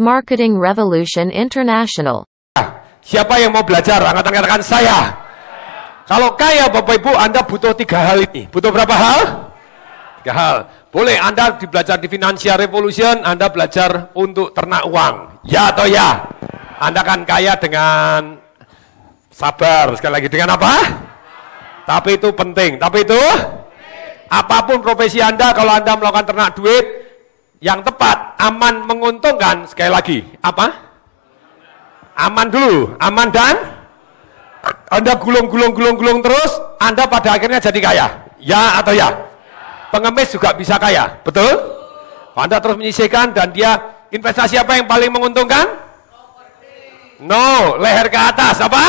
Marketing Revolution International. Siapa yang mau belajar? Angkatan katakan saya. Kalau kaya Bapak Ibu, Anda butuh 3 hal ini. Butuh berapa hal? 3 hal. Boleh Anda belajar di Financial Revolution, Anda belajar untuk ternak uang. Ya atau ya? Anda kan kaya dengan sabar. Sekali lagi, dengan apa? Tapi itu penting. Tapi itu apapun profesi Anda, kalau Anda melakukan ternak duit yang tepat, aman, menguntungkan, sekali lagi, apa? Aman dulu, aman dan Anda gulung terus, Anda pada akhirnya jadi kaya. Ya atau ya? Pengemis juga bisa kaya, betul? Anda terus menyisihkan dan dia investasi apa yang paling menguntungkan? No, leher ke atas, apa?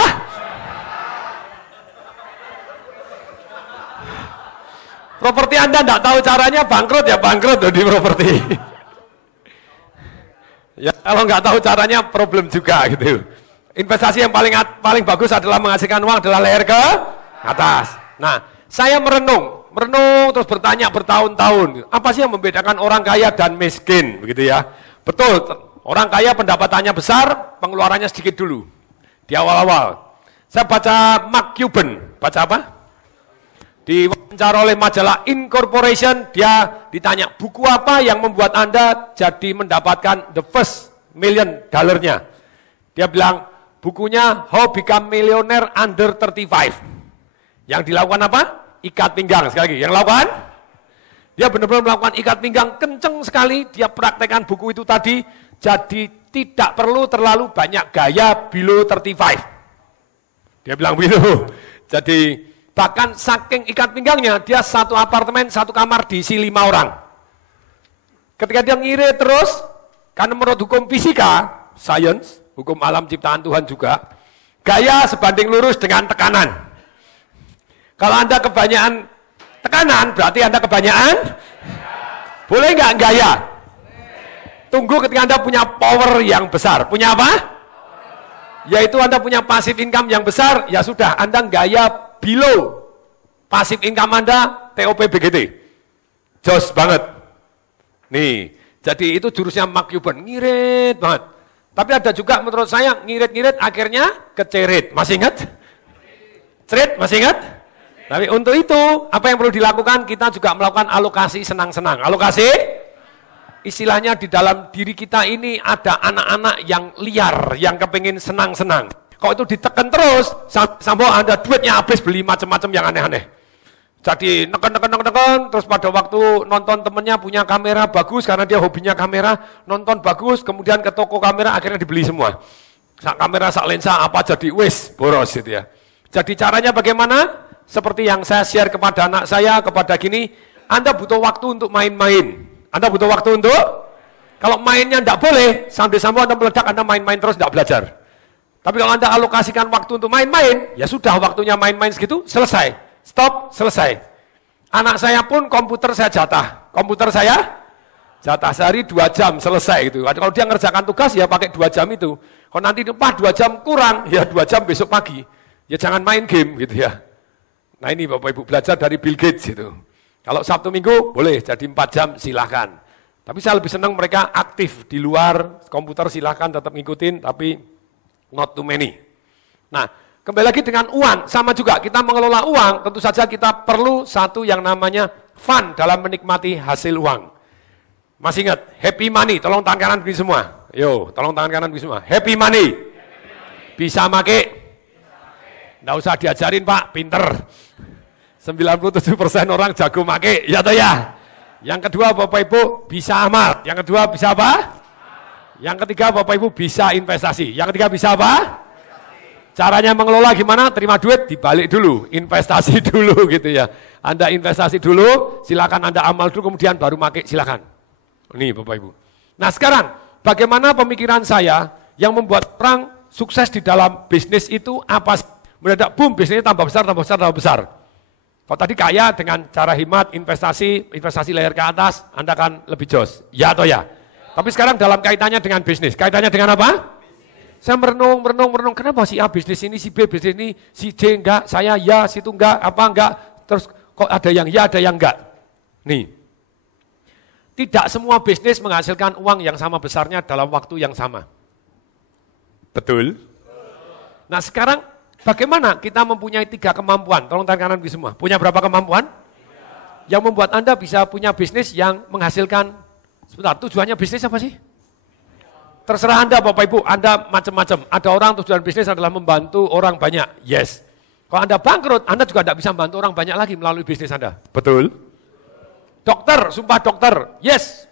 Properti Anda tidak tahu caranya, bangkrut ya bangkrut di properti. Ya kalau nggak tahu caranya problem juga gitu. Investasi yang paling bagus adalah menghasilkan uang adalah leher ke atas. Nah, saya merenung terus bertanya bertahun-tahun, apa sih yang membedakan orang kaya dan miskin, begitu ya? Betul, orang kaya pendapatannya besar, pengeluarannya sedikit dulu di awal-awal. Saya baca Mark Cuban, baca apa? Diwawancara oleh majalah Incorporation, dia ditanya, buku apa yang membuat Anda jadi mendapatkan the first $1 million? Dia bilang, bukunya How Become Millionaire Under 35. Yang dilakukan apa? Ikat pinggang. Sekali lagi, yang lakukan? Dia benar-benar melakukan ikat pinggang kenceng sekali, dia praktekkan buku itu tadi, jadi tidak perlu terlalu banyak gaya below 35. Dia bilang begitu. Jadi bahkan saking ikat pinggangnya, dia satu apartemen, satu kamar diisi 5 orang. Ketika dia ngirit terus, karena menurut hukum fisika, science, hukum alam ciptaan Tuhan juga, gaya sebanding lurus dengan tekanan. Kalau Anda kebanyakan tekanan, berarti Anda kebanyakan, boleh nggak gaya? Tunggu ketika Anda punya power yang besar. Punya apa? Yaitu Anda punya passive income yang besar, ya sudah, Anda gaya below pasif income Anda, TOP BGT. Jos banget. Nih, jadi itu jurusnya Mark Cuban, ngirit banget. Tapi ada juga menurut saya, ngirit-ngirit akhirnya kecerit. Masih ingat? Cerit, masih ingat? Tapi untuk itu, apa yang perlu dilakukan? Kita juga melakukan alokasi senang-senang. Alokasi, istilahnya di dalam diri kita ini ada anak-anak yang liar, yang kepingin senang-senang. Kalau itu ditekan terus, sampai Anda duitnya habis beli macam-macam yang aneh-aneh. Jadi neken, terus pada waktu nonton temennya punya kamera bagus, karena dia hobinya kamera, nonton bagus, kemudian ke toko kamera akhirnya dibeli semua. Kamera, lensa, apa jadi, wis, boros gitu ya. Jadi caranya bagaimana? Seperti yang saya share kepada anak saya, kepada gini, Anda butuh waktu untuk main-main. Anda butuh waktu untuk, kalau mainnya tidak boleh, sampai-sampai Anda meledak, Anda main-main terus tidak belajar. Tapi kalau Anda alokasikan waktu untuk main-main, ya sudah waktunya main-main segitu, selesai. Stop, selesai. Anak saya pun komputer saya jatah. Komputer saya jatah sehari 2 jam, selesai gitu. Kalau dia ngerjakan tugas, ya pakai 2 jam itu. Kalau nanti 2 jam kurang, ya 2 jam besok pagi. Ya jangan main game gitu ya. Nah ini Bapak Ibu belajar dari Bill Gates gitu. Kalau Sabtu Minggu, boleh jadi 4 jam, silahkan. Tapi saya lebih senang mereka aktif di luar, komputer silahkan tetap ngikutin, tapi not too many. Nah, kembali lagi dengan uang, sama juga kita mengelola uang, tentu saja kita perlu satu yang namanya fun dalam menikmati hasil uang. Masih ingat, happy money, tolong tangan kanan begini semua. Yo, tolong tangan kanan begini semua. Happy money. Bisa make? Nggak usah diajarin Pak, pinter. 97% orang jago make, ya toh ya. Yang kedua Bapak Ibu bisa amal. Yang kedua bisa apa? Yang ketiga Bapak Ibu bisa investasi. Yang ketiga bisa apa? Caranya mengelola gimana? Terima duit, dibalik dulu. Investasi dulu gitu ya. Anda investasi dulu, silakan Anda amal dulu, kemudian baru pakai, silakan. Ini Bapak Ibu. Nah sekarang, bagaimana pemikiran saya yang membuat orang sukses di dalam bisnis itu apa? Mendadak boom, bisnisnya tambah besar, tambah besar, tambah besar. Kalau tadi kaya dengan cara hemat, investasi leher ke atas, Anda akan lebih jos. Ya atau ya? Tapi sekarang dalam kaitannya dengan bisnis. Kaitannya dengan apa? Saya merenung, kenapa si A bisnis ini, si B bisnis ini, si D enggak, saya ya, si itu enggak, apa enggak, terus kok ada yang ya, ada yang enggak. Nih, Tidak semua bisnis menghasilkan uang yang sama besarnya dalam waktu yang sama. Betul? Nah sekarang bagaimana kita mempunyai 3 kemampuan? Tolong tangan kanan semua. Punya berapa kemampuan? Yang membuat Anda bisa punya bisnis yang menghasilkan, sebentar, tujuannya bisnis apa sih? Terserah Anda Bapak Ibu, Anda macam-macam. Ada orang tujuan bisnis adalah membantu orang banyak, yes. Kalau Anda bangkrut, Anda juga tidak bisa membantu orang banyak lagi melalui bisnis Anda. Betul? Dokter, sumpah dokter, yes.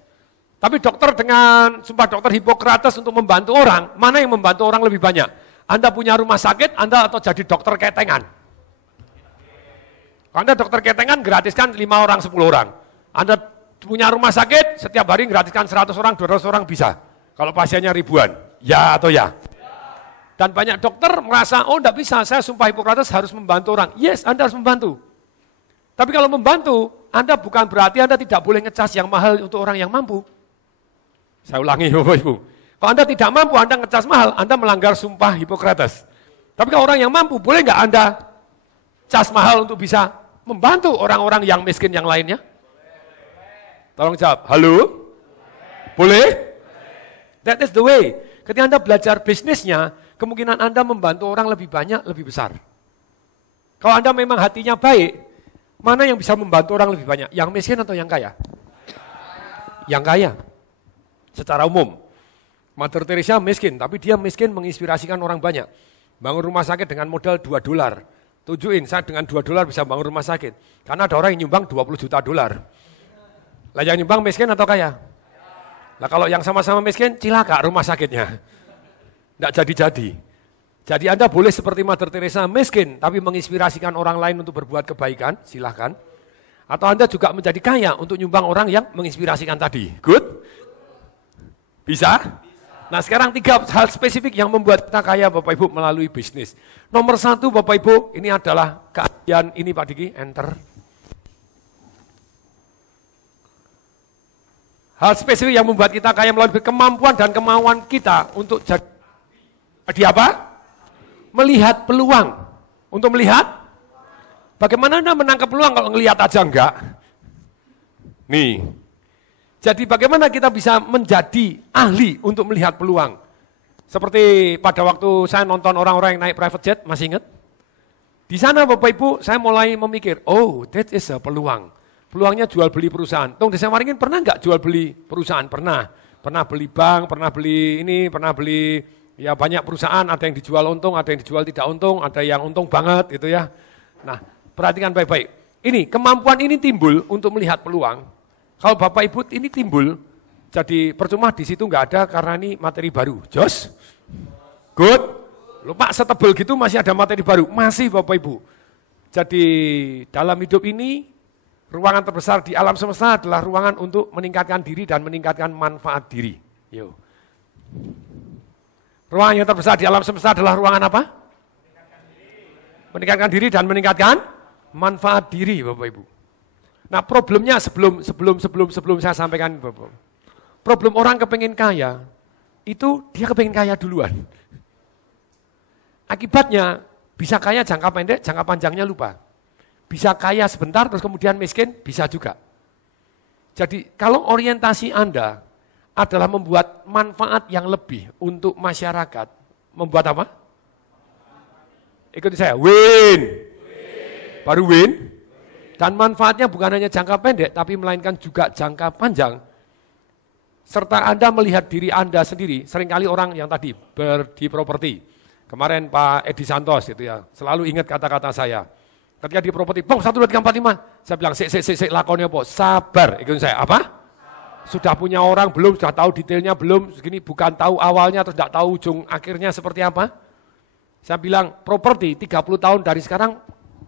Tapi dokter dengan sumpah dokter Hipokrates untuk membantu orang, mana yang membantu orang lebih banyak? Anda punya rumah sakit, Anda atau jadi dokter ketengan? Kalau Anda dokter ketengan, gratiskan 5 orang, 10 orang. Anda punya rumah sakit, setiap hari gratiskan 100 orang, 200 orang bisa. Kalau pasiennya ribuan, ya atau ya? Dan banyak dokter merasa, oh enggak bisa, saya sumpah Hipokrates harus membantu orang. Yes, Anda harus membantu. Tapi kalau membantu, Anda bukan berarti Anda tidak boleh ngecas yang mahal untuk orang yang mampu. Saya ulangi Bapak Ibu. Kalau Anda tidak mampu, Anda ngecas mahal, Anda melanggar sumpah Hipokrates. Tapi kalau orang yang mampu, boleh nggak Anda cas mahal untuk bisa membantu orang-orang yang miskin yang lainnya? Tolong jawab, halo? Boleh? That is the way. Ketika Anda belajar bisnisnya, kemungkinan Anda membantu orang lebih banyak, lebih besar. Kalau Anda memang hatinya baik, mana yang bisa membantu orang lebih banyak? Yang miskin atau yang kaya? Yang kaya. Secara umum. Mother Teresa miskin, tapi dia miskin menginspirasikan orang banyak. Bangun rumah sakit dengan modal $2. Tujuin, saya dengan $2 bisa bangun rumah sakit. Karena ada orang yang nyumbang $20 juta. Lah yang nyumbang miskin atau kaya? Lah kalau yang sama-sama miskin, cilaka rumah sakitnya. Nggak jadi-jadi. Jadi Anda boleh seperti Mother Teresa miskin, tapi menginspirasikan orang lain untuk berbuat kebaikan, silahkan. Atau Anda juga menjadi kaya untuk nyumbang orang yang menginspirasikan tadi. Good? Bisa? Nah sekarang 3 hal spesifik yang membuat kita kaya Bapak Ibu melalui bisnis. Nomor 1 Bapak Ibu, ini adalah keahlian, ini Pak Diki, enter. Hal spesifik yang membuat kita kaya melalui kemampuan dan kemauan kita untuk jadi apa? Melihat peluang. Untuk melihat, bagaimana Anda menangkap peluang kalau ngelihat aja enggak? Nih, jadi bagaimana kita bisa menjadi ahli untuk melihat peluang? Seperti pada waktu saya nonton orang-orang yang naik private jet, masih ingat? Di sana Bapak Ibu, saya mulai memikir, oh that is a peluang. Peluangnya jual beli perusahaan. Tung Desa Waringin pernah enggak jual beli perusahaan? Pernah. Pernah beli bank, pernah beli ini, pernah beli ya banyak perusahaan, ada yang dijual untung, ada yang dijual tidak untung, ada yang untung banget gitu ya. Nah, perhatikan baik-baik. Ini, kemampuan ini timbul untuk melihat peluang. Kalau Bapak Ibu ini timbul, jadi percuma di situ nggak ada karena ini materi baru. Jos? Good? Lupa setebel gitu masih ada materi baru. Masih Bapak Ibu. Jadi dalam hidup ini, ruangan terbesar di alam semesta adalah ruangan untuk meningkatkan diri dan meningkatkan manfaat diri. Yo. Ruangan yang terbesar di alam semesta adalah ruangan apa? Meningkatkan diri dan meningkatkan manfaat diri, Bapak Ibu. Nah, problemnya sebelum saya sampaikan, Bapak. Problem orang kepengen kaya, itu dia kepengen kaya duluan. Akibatnya bisa kaya jangka pendek, jangka panjangnya lupa. Bisa kaya sebentar terus kemudian miskin, bisa juga. Jadi kalau orientasi Anda adalah membuat manfaat yang lebih untuk masyarakat. Membuat apa? Ikuti saya, win. Baru win. Dan manfaatnya bukan hanya jangka pendek, tapi melainkan juga jangka panjang. Serta Anda melihat diri Anda sendiri, seringkali orang yang tadi di properti. Kemarin Pak Edi Santos itu ya, selalu ingat kata-kata saya. Ketika di properti, bang 1, 2, 3, 4, 5. Saya bilang, sik, lakonnya apa? Sabar. Ikuti saya, apa? Sudah punya orang belum, sudah tahu detailnya belum, segini bukan tahu awalnya atau tidak tahu ujung akhirnya seperti apa. Saya bilang, properti 30 tahun dari sekarang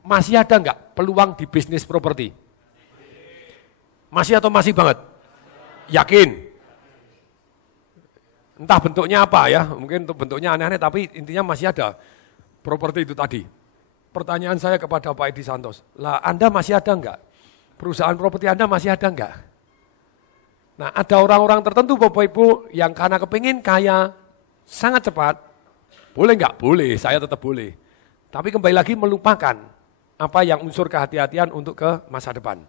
masih ada enggak peluang di bisnis properti? Masih atau masih banget? Yakin? Entah bentuknya apa ya, mungkin untuk bentuknya aneh-aneh tapi intinya masih ada properti itu tadi. Pertanyaan saya kepada Pak Edi Santos, lah Anda masih ada enggak? Perusahaan properti Anda masih ada enggak? Nah, ada orang-orang tertentu Bapak Ibu yang karena kepingin kaya sangat cepat, boleh enggak? Boleh, saya tetap boleh. Tapi kembali lagi melupakan apa yang unsur kehati-hatian untuk ke masa depan.